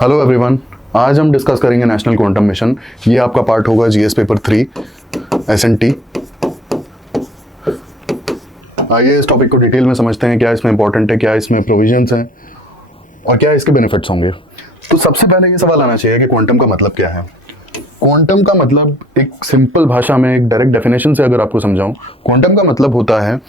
Hello everyone, आज हम discuss करेंगे नेशनल क्वांटम मिशन। ये आपका पार्ट होगा जीएस पेपर 3 एसएनटी। आइए इस टॉपिक को डिटेल में समझते हैं, क्या इसमें इंपॉर्टेंट है, क्या इसमें प्रोविजंस हैं और क्या इसके बेनिफिट्स होंगे। तो सबसे पहले ये सवाल आना चाहिए कि क्वांटम का मतलब क्या है। क्वांटम का मतलब एक सिंपल भाषा में, एक डायरेक्ट डेफिनेशन से अगर आपको समझाऊं, क्वांटम का मतलब होता है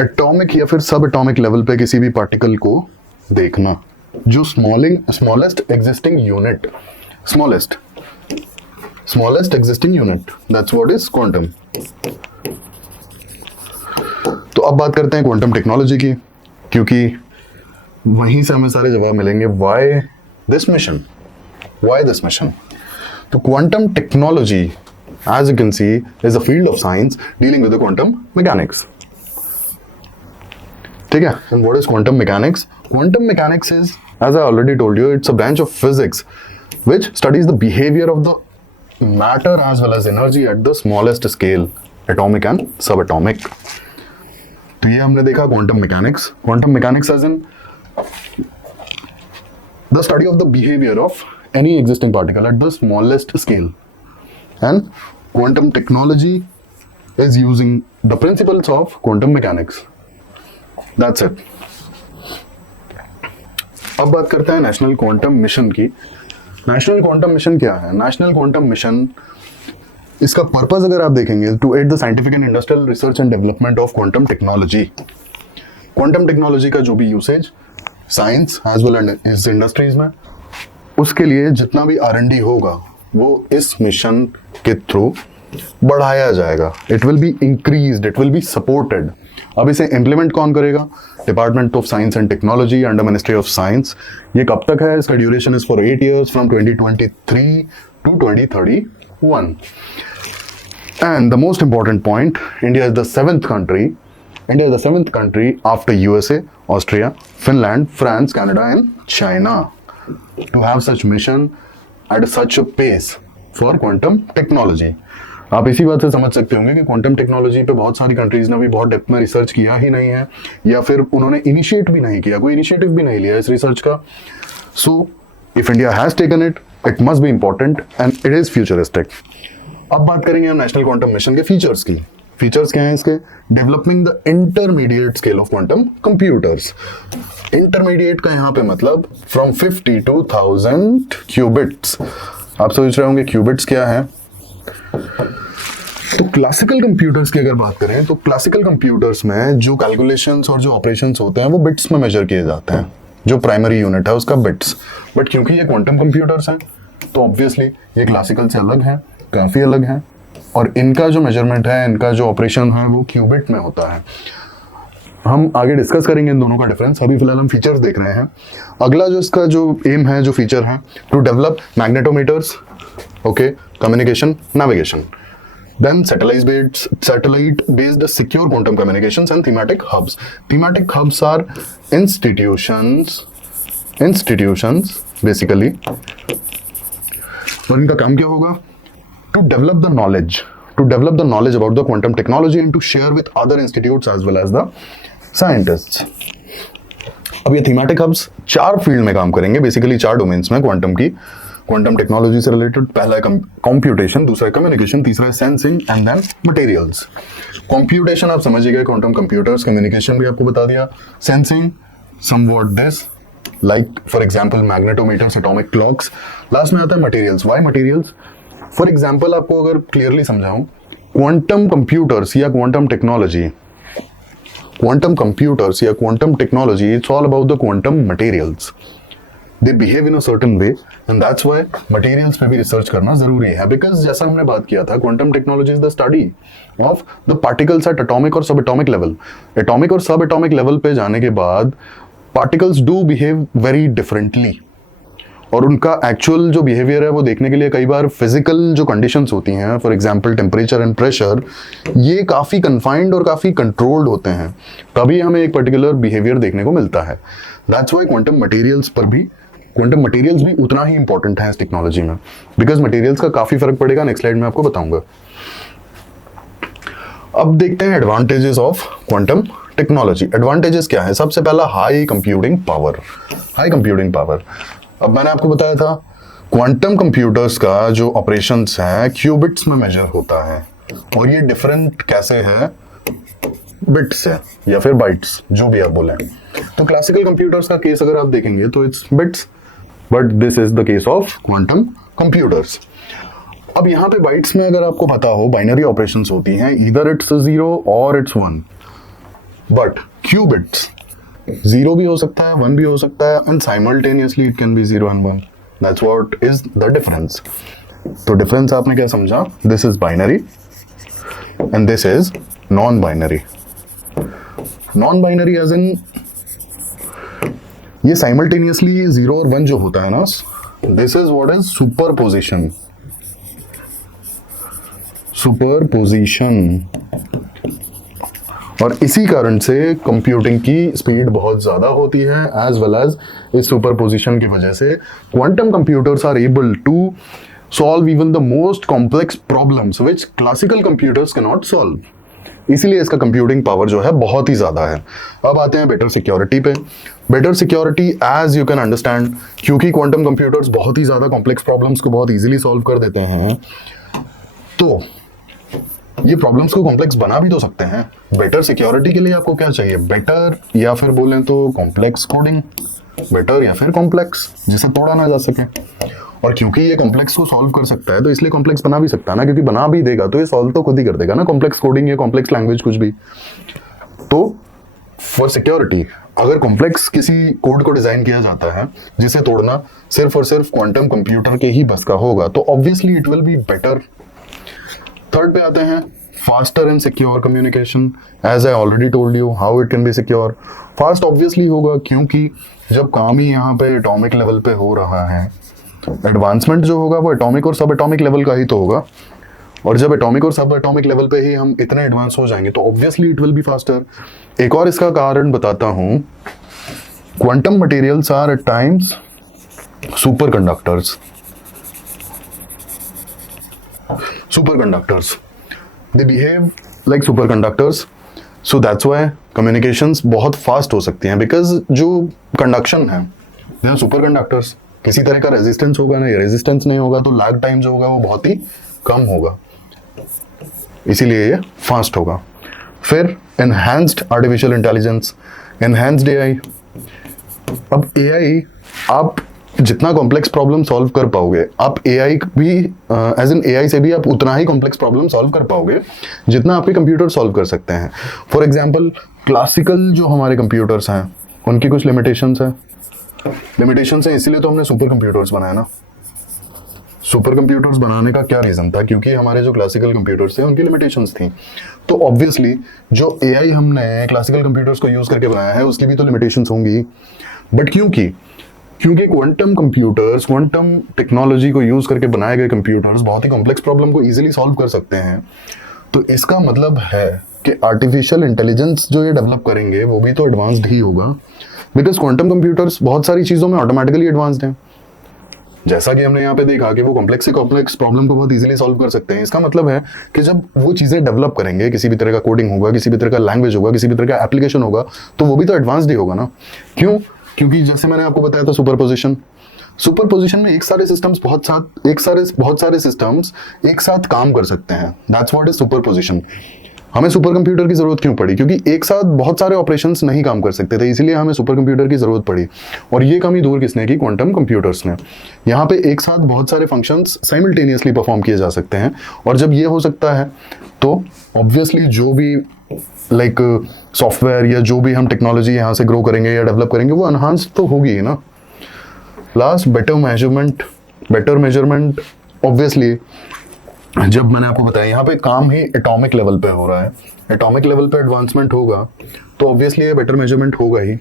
एटॉमिक या फिर सब एटॉमिक लेवल पे किसी भी पार्टिकल को देखना, जो smallest existing unit, smallest existing unit, that's what is quantum. तो अब बात करते हैं क्वांटम टेक्नोलॉजी की, क्योंकि वहीं से हमें सारे जवाब मिलेंगे। Why this mission. तो quantum technology, as you can see, is a field of science dealing with the quantum mechanics. ठीक है, and what is quantum mechanics? Quantum mechanics is, as I already told you, it's a branch of physics which studies the behavior of the matter as well as energy at the smallest scale, atomic and subatomic. तो ये हमने देखा quantum mechanics. Quantum mechanics as in the study of the behavior of any existing particle at the smallest scale. And quantum technology is using the principles of quantum mechanics. That's it. अब बात करते हैं national quantum mission की। National quantum mission क्या है? National quantum mission, इसका purpose अगर आप देखेंगे, to aid the scientific and industrial research and development of quantum technology. Quantum technology का जो भी usage science as well as industries में, उसके लिए जितना भी R&D होगा वो इस मिशन के थ्रू बढ़ाया जाएगा। It will be increased, it will be supported. अब इसे इंप्लीमेंट कौन करेगा? Department of science and technology under ministry of science. ये कब तक है? इसका duration is for 8 years from 2023 to 2031। And the most important point, India is the seventh country after USA, Austria, Finland, France, Canada and China to have such mission at such a pace for quantum technology. आप इसी बात से समझ सकते होंगे कि quantum technology पे बहुत सारी कंट्रीज ने भी बहुत डेप्थ में रिसर्च किया ही नहीं है, या फिर उन्होंने इनिशिएट भी नहीं किया, कोई इनिशिएटिव भी नहीं लिया इस रिसर्च का। So if India has taken it, it must be important and it is futuristic. अब बात करेंगे हम नेशनल क्वांटम मिशन के फीचर्स की। फीचर्स क्या है इसके? Developing the intermediate scale of quantum computers. Intermediate का यहाँ पे मतलब फ्रॉम 50 to 1000 क्यूबिट्स। आप सोच रहे होंगे क्यूबिट्स क्या है? तो क्लासिकल कंप्यूटर्स की अगर बात करें तो क्लासिकल कंप्यूटर्स में जो कैलकुलेशंस और जो ऑपरेशंस होते हैं वो बिट्स में मेजर किए जाते हैं, जो प्राइमरी यूनिट है उसका बिट्स। बट क्योंकि ये क्वांटम कंप्यूटर्स हैं तो ऑब्वियसली ये क्लासिकल से अलग है, काफी अलग है, और इनका जो मेजरमेंट है, इनका जो ऑपरेशन है वो क्यूबिट में होता है। हम आगे डिस्कस करेंगे इन दोनों का डिफरेंस, अभी फिलहाल हम फीचर्स देख रहे हैं। अगला जो इसका जो एम है, जो फीचर है, to develop magnetometers, okay, communication, navigation, then satellite-based secure quantum communications and thematic hubs. Thematic hubs are institutions basically. और इनका काम क्या होगा? To develop the knowledge about the quantum technology and to share with other institutes as well as the scientists. अब ये thematic hubs 4 field में काम करेंगे, बेसिकली 4 डोमेन्स में क्वांटम की, क्वांटम टेक्नोलॉजी से रिलेटेड। पहला है कंप्यूटेशन, दूसरा है कम्युनिकेशन, तीसरा है sensing and then materials. Computation आप समझिएगा, क्वांटम कंप्यूटर्स। कम्युनिकेशन भी आपको बता दिया। Sensing somewhat this, like for example magnetometers, atomic clocks. Last में आता है materials. Why materials? For example आपको अगर क्लियरली समझाऊं, क्वांटम कंप्यूटर्स या quantum technology, it's all about the quantum materials. They behave in a certain way and that's why materials पे भी research करना जरूरी है, because जैसा हमने बात किया था, quantum technology is the study of the particles at atomic और subatomic level. Atomic और subatomic level पे जाने के बाद particles do behave very differently, और उनका एक्चुअल जो बिहेवियर है वो देखने के लिए कई बार फिजिकल जो कंडीशंस होती हैं, for example temperature and pressure, ये काफ़ी कन्फाइंड और काफ़ी कंट्रोल्ड होते हैं, तभी हमें एक पर्टिकुलर बिहेवियर देखने को मिलता है। दैट्स वाई क्वांटम मटेरियल्स भी उतना ही इंपॉर्टेंट है इस टेक्नोलॉजी में, बिकॉज मटेरियल्स का काफी फर्क पड़ेगा। नेक्स्ट स्लाइड में आपको बताऊंगा। अब देखते हैं advantages of quantum technology. Advantages क्या है? सबसे पहला हाई कंप्यूटिंग पावर। अब मैंने आपको बताया था क्वांटम कंप्यूटर्स का जो ऑपरेशंस है क्यूबिट्स में मेजर होता है, और ये डिफरेंट कैसे है, बिट्स है या फिर बाइट्स, जो भी आप बोले। तो क्लासिकल कंप्यूटर्स का केस अगर आप देखेंगे तो it's bits, but this is the case of quantum computers. अब यहाँ पे बाइट्स में अगर आपको पता हो बाइनरी ऑपरेशंस होती हैं, ईदर इट्स 0 और इट्स 1, बट क्यूबिट्स 0 भी हो सकता है, 1 भी हो सकता है, and simultaneously it can be 0 and 1। That's what is the difference. तो डिफरेंस आपने क्या समझा, this is binary and this is non binary. Non binary as in ये साइमल्टेनियसली 0 और 1 जो होता है ना, this is what is superposition. Superposition, और इसी कारण से कंप्यूटिंग की स्पीड बहुत ज्यादा होती है, एज वेल एज इस सुपरपोजिशन की वजह से quantum computers are able to solve even the most complex problems which classical computers can not solve. इसीलिए इसका कंप्यूटिंग पावर जो है बहुत ही ज्यादा है। अब आते हैं बेटर सिक्योरिटी पे। Better security as you can understand, क्योंकि क्वांटम कंप्यूटर्स बहुत ही ज्यादा कॉम्प्लेक्स प्रॉब्लम्स को बहुत इजीली सॉल्व कर देते हैं, तो ये प्रॉब्लम्स को कॉम्प्लेक्स बना भी तो सकते हैं। बेटर सिक्योरिटी के लिए आपको क्या चाहिए, बेटर या फिर बोलें तो कॉम्प्लेक्स कोडिंग, बेटर या फिर कॉम्प्लेक्स जिसे तोड़ा ना जा सके। और क्योंकि ये कॉम्प्लेक्स को सॉल्व कर सकता है तो इसलिए कॉम्प्लेक्स बना भी सकता है ना, क्योंकि बना भी देगा तो ये सॉल्व तो खुद ही कर देगा ना, कॉम्प्लेक्स कोडिंग या कॉम्प्लेक्स लैंग्वेज कुछ भी। तो फॉर सिक्योरिटी अगर कॉम्प्लेक्स किसी कोड को डिजाइन किया जाता है जिसे तोड़ना सिर्फ और सिर्फ क्वांटम कंप्यूटर के ही बस का होगा, तो obviously it will be better. Third पे आते हैं faster and secure communication. As I already told you how it can be secure. Fast obviously होगा क्योंकि जब काम ही यहाँ पे एटॉमिक लेवल पे हो रहा है, एडवांसमेंट जो होगा वो एटॉमिक और सब एटॉमिक लेवल का ही तो होगा, और जब एटॉमिक और सब एटॉमिक लेवल पे ही हम इतने एडवांस हो जाएंगे तो obviously it will be faster. एक और इसका कारण बताता हूं, quantum materials are at times superconductors. Superconductors, they behave like superconductors, so that's why communications बहुत फास्ट हो सकती हैं, बिकॉज जो कंडक्शन है they are superconductors, किसी तरह का रेजिस्टेंस होगा ना, या रेजिस्टेंस नहीं होगा तो लैग टाइम जो होगा वो बहुत ही कम होगा, इसीलिए ये फास्ट होगा। फिर enhanced artificial intelligence, enhanced AI. अब एआई आप जितना कॉम्प्लेक्स प्रॉब्लम सॉल्व कर पाओगे, आप एआई भी एज इन एआई से भी आप उतना ही कॉम्प्लेक्स प्रॉब्लम सॉल्व कर पाओगे जितना आपके कंप्यूटर सॉल्व कर सकते हैं। फॉर एग्जांपल क्लासिकल जो हमारे कंप्यूटर्स हैं उनकी कुछ लिमिटेशंस हैं। लिमिटेशंस हैं इसीलिए तो हमने सुपर कंप्यूटर्स बनाया ना। सुपर कंप्यूटर्स बनाने का क्या रीजन था, क्योंकि हमारे जो क्लासिकल कंप्यूटर्स थे उनकी लिमिटेशंस थी। तो ऑब्वियसली जो एआई हमने क्लासिकल कंप्यूटर्स को यूज करके बनाया है उसकी भी तो लिमिटेशंस होंगी, बट क्योंकि क्वांटम कंप्यूटर्स, क्वांटम टेक्नोलॉजी को यूज करके बनाए गए कंप्यूटर्स बहुत ही कॉम्प्लेक्स प्रॉब्लम को इजीली सॉल्व कर सकते हैं। तो इसका मतलब है कि आर्टिफिशियल इंटेलिजेंस जो ये डेवलप करेंगे वो भी तो एडवांस्ड ही होगा, बिकॉज क्वांटम कंप्यूटर्स बहुत सारी चीजों में ऑटोमेटिकली एडवांस्ड हैं। जैसा कि हमने यहाँ पे देखा कि वो कॉम्प्लेक्स से कॉम्प्लेक्स प्रॉब्लम को बहुत इजीली सॉल्व कर सकते हैं। इसका मतलब है कि जब वो चीजें डेवलप करेंगे, किसी भी तरह का कोडिंग होगा, किसी भी तरह का लैंग्वेज होगा, किसी भी तरह का एप्लीकेशन होगा, तो वो भी तो एडवांस्ड ही होगा ना। क्यों? क्योंकि जैसे मैंने आपको बताया था सुपरपोजिशन में बहुत सारे सिस्टम्स एक साथ काम कर सकते हैं। That's what is superposition. हमें सुपर कंप्यूटर की जरूरत क्यों पड़ी? क्योंकि एक साथ बहुत सारे ऑपरेशंस नहीं काम कर सकते थे, इसीलिए हमें सुपर कंप्यूटर की जरूरत पड़ी। और ये कमी दूर किसने की? क्वांटम कंप्यूटर्स ने। यहाँ पे एक साथ बहुत सारे फंक्शंस साइमल्टेनियसली परफॉर्म किए जा सकते हैं, और जब ये हो सकता है तो ऑब्वियसली जो भी सॉफ्टवेयर या जो भी हम टेक्नोलॉजी यहाँ से ग्रो करेंगे या डेवलप करेंगे वो एनहांस तो होगी ही ना। लास्ट, बेटर मेजरमेंट ऑब्वियसली जब मैंने आपको बताया यहाँ पे काम ही एटॉमिक लेवल पे हो रहा है, एटॉमिक लेवल पे एडवांसमेंट होगा तो ऑब्वियसली ये बेटर मेजरमेंट होगा ही।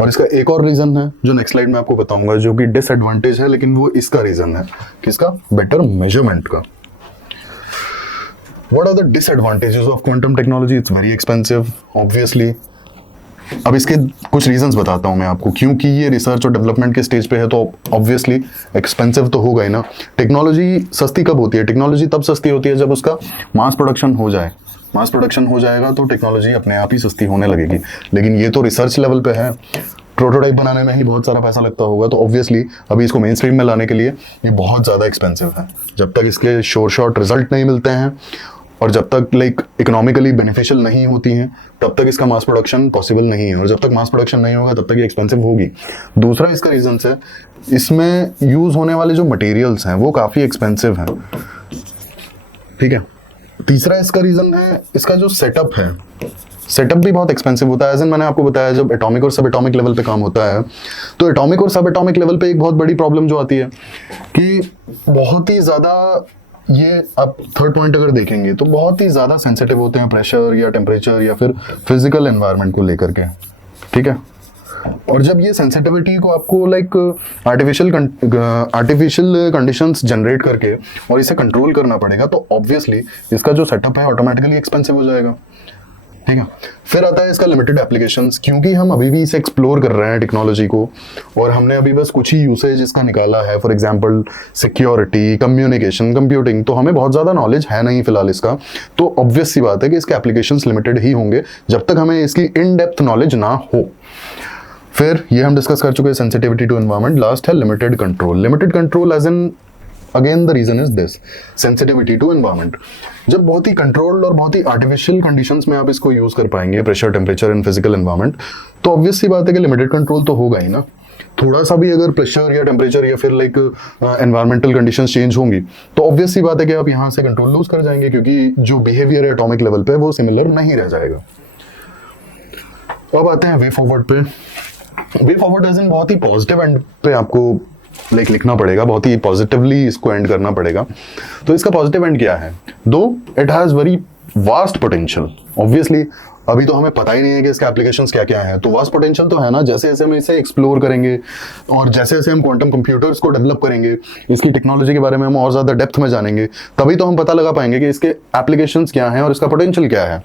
और इसका एक और रीजन है जो नेक्स्ट स्लाइड में आपको बताऊंगा, जो कि डिसएडवांटेज है, लेकिन वो इसका रीजन है, किसका? बेटर मेजरमेंट का। What are the disadvantages of quantum technology? It's very expensive, obviously. अब इसके कुछ रीजंस बताता हूँ मैं आपको, क्योंकि ये रिसर्च और डेवलपमेंट के स्टेज पे है तो ऑब्वियसली एक्सपेंसिव तो होगा ही ना। टेक्नोलॉजी सस्ती कब होती है? टेक्नोलॉजी तब सस्ती होती है जब उसका मास प्रोडक्शन हो जाए। मास प्रोडक्शन हो जाएगा तो टेक्नोलॉजी अपने आप ही सस्ती होने लगेगी, लेकिन ये तो रिसर्च लेवल पे है। प्रोटोटाइप बनाने में ही बहुत सारा पैसा लगता होगा, तो ऑब्वियसली अभी इसको मेन स्ट्रीम में लाने के लिए ये बहुत ज़्यादा एक्सपेंसिव है। जब तक इसके श्योर शॉट रिजल्ट नहीं मिलते हैं और जब तक लाइक इकोनॉमिकली बेनिफिशियल नहीं होती हैं, तब तक इसका मास प्रोडक्शन पॉसिबल नहीं है, और जब तक मास प्रोडक्शन नहीं होगा तब तक ये एक्सपेंसिव होगी। दूसरा इसका रीजन है, इसमें यूज होने वाले जो मटेरियल्स हैं वो काफ़ी एक्सपेंसिव हैं, ठीक है। तीसरा इसका रीजन है, इसका जो सेटअप है, सेटअप भी बहुत एक्सपेंसिव होता है। एज इन मैंने आपको बताया, जब एटॉमिक और सब एटॉमिक लेवल पे काम होता है, तो एटॉमिक और सब एटॉमिक लेवल पे एक बहुत बड़ी प्रॉब्लम जो आती है कि बहुत ही ज़्यादा, ये आप थर्ड पॉइंट अगर देखेंगे तो बहुत ही ज़्यादा सेंसिटिव होते हैं प्रेशर या टेम्परेचर या फिर फिजिकल एनवायरनमेंट को लेकर के, ठीक है। और जब ये सेंसिटिविटी को आपको लाइक आर्टिफिशियल कंडीशंस जनरेट करके और इसे कंट्रोल करना पड़ेगा, तो ऑब्वियसली इसका जो सेटअप है ऑटोमेटिकली एक्सपेंसिव हो जाएगा, ठीक है। फिर आता है इसका लिमिटेड एप्लीकेशंस, क्योंकि हम अभी भी इसे एक्सप्लोर कर रहे हैं टेक्नोलॉजी को, और हमने अभी बस कुछ ही यूसेज इसका निकाला है। For example security, communication, computing, तो हमें बहुत ज़्यादा नॉलेज है नहीं फिलहाल इसका, तो ऑब्वियस सी बात है कि इसके एप्लीकेशंस लिमिटेड ही होंगे जब तक हमें इसकी इन डेप्थ नॉलेज ना हो। फिर ये हम डिस्कस कर चुके हैं सेंसिटिविटी टू एनवायरनमेंट। लास्ट है limited control. Limited control as in, again the reason is this, sensitivity to environment. जब बहुत ही कंट्रोल्ड और बहुत ही आर्टिफिशियल कंडीशंस में आप इसको यूज कर पाएंगे, pressure, temperature and physical environment, तो ऑब्वियस सी बात है कि लिमिटेड कंट्रोल तो होगा ही ना। थोड़ा सा भी अगर प्रेशर या टेम्परेचर या फिर लाइक एनवायरमेंल कंडीशंस चेंज होंगी, तो ऑब्वियस सी बात है कि आप यहाँ से कंट्रोल लूज कर जाएंगे, क्योंकि जो बिहेवियर है एटॉमिक लेवल पे वो सिमिलर नहीं रह जाएगा। अब आते हैं वे फॉरवर्ड पे। वे फॉरवर्ड एज इन बहुत ही पॉजिटिव एंड पे आपको लाइक लिखना पड़ेगा, बहुत ही पॉजिटिवली इसको एंड करना पड़ेगा। तो इसका पॉजिटिव एंड क्या है? दो it has very vast potential. Obviously अभी तो हमें पता ही नहीं है कि इसके एप्लीकेशंस क्या क्या हैं, तो वास्ट पोटेंशियल तो है ना। जैसे जैसे हम इसे एक्सप्लोर करेंगे और जैसे जैसे हम क्वांटम कंप्यूटर्स को डेवलप करेंगे, इसकी टेक्नोलॉजी के बारे में हम और ज़्यादा डेप्थ में जानेंगे, तभी तो हम पता लगा पाएंगे कि इसके एप्लीकेशंस क्या हैं और इसका पोटेंशियल क्या है।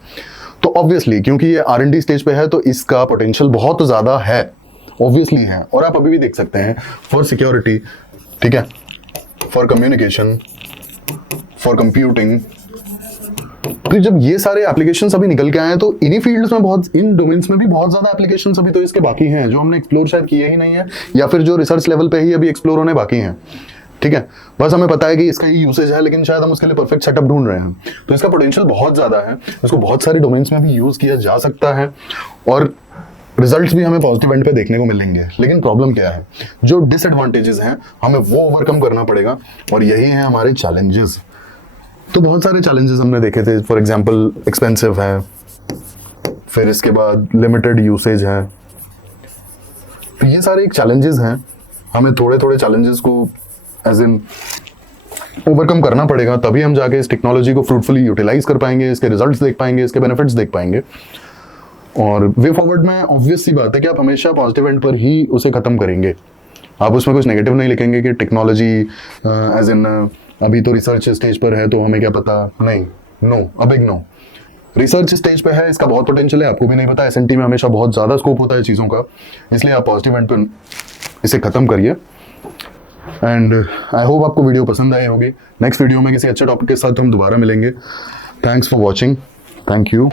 तो ऑब्वियसली क्योंकि ये R&D स्टेज पे है, तो इसका पोटेंशियल बहुत ज़्यादा है, ऑब्वियसली है। और आप अभी भी देख सकते हैं फॉर सिक्योरिटी, ठीक है, फॉर कम्युनिकेशन, फॉर कंप्यूटिंग। तो जब ये सारे एप्लीकेशंस अभी निकल के आए हैं, तो इन्हीं फील्ड्स में बहुत, इन डोमेन्स में भी बहुत ज्यादा एप्लीकेशंस अभी तो इसके बाकी हैं, जो हमने एक्सप्लोर शायद किए ही नहीं है, या फिर जो रिसर्च लेवल पे ही अभी एक्सप्लोर होने बाकी हैं, ठीक है। बस हमें पता है कि इसका ये यूसेज है, लेकिन शायद हम उसके लिए परफेक्ट सेटअप ढूंढ रहे हैं। तो इसका पोटेंशियल बहुत ज्यादा है, इसको बहुत सारे डोमेन्स में भी यूज किया जा सकता है, और रिजल्ट्स भी हमें पॉजिटिव एंड पे देखने को मिलेंगे। लेकिन प्रॉब्लम क्या है, जो डिसएडवांटेजेस हैं हमें वो ओवरकम करना पड़ेगा, और यही है हमारे चैलेंजेस। तो बहुत सारे चैलेंजेस हमने देखे थे। फॉर एग्जांपल एक्सपेंसिव है, फिर इसके बाद लिमिटेड यूसेज है, तो ये सारे एक चैलेंजेस हैं। हमें थोड़े थोड़े चैलेंजेस को एज इन ओवरकम करना पड़ेगा, तभी हम जाके इस टेक्नोलॉजी को फ्रूटफुली यूटिलाइज कर पाएंगे, इसके रिजल्ट्स देख पाएंगे, इसके बेनिफिट्स देख पाएंगे। और वे फॉरवर्ड में ऑब्वियस सी बात है कि आप हमेशा पॉजिटिव एंड पर ही उसे खत्म करेंगे, आप उसमें कुछ नेगेटिव नहीं लिखेंगे कि टेक्नोलॉजी एज इन अभी तो रिसर्च स्टेज पर है तो हमें क्या पता, नहीं, नो, अब नो, रिसर्च स्टेज पे है, इसका बहुत पोटेंशियल है, आपको भी नहीं पता। SNT में हमेशा बहुत ज़्यादा स्कोप होता है चीज़ों का, इसलिए आप पॉजिटिव एंड पर इसे ख़त्म करिए। एंड आई होप आपको वीडियो पसंद आई होगी। नेक्स्ट वीडियो में किसी अच्छे टॉपिक के साथ हम दोबारा मिलेंगे। Thanks for watching, thank you.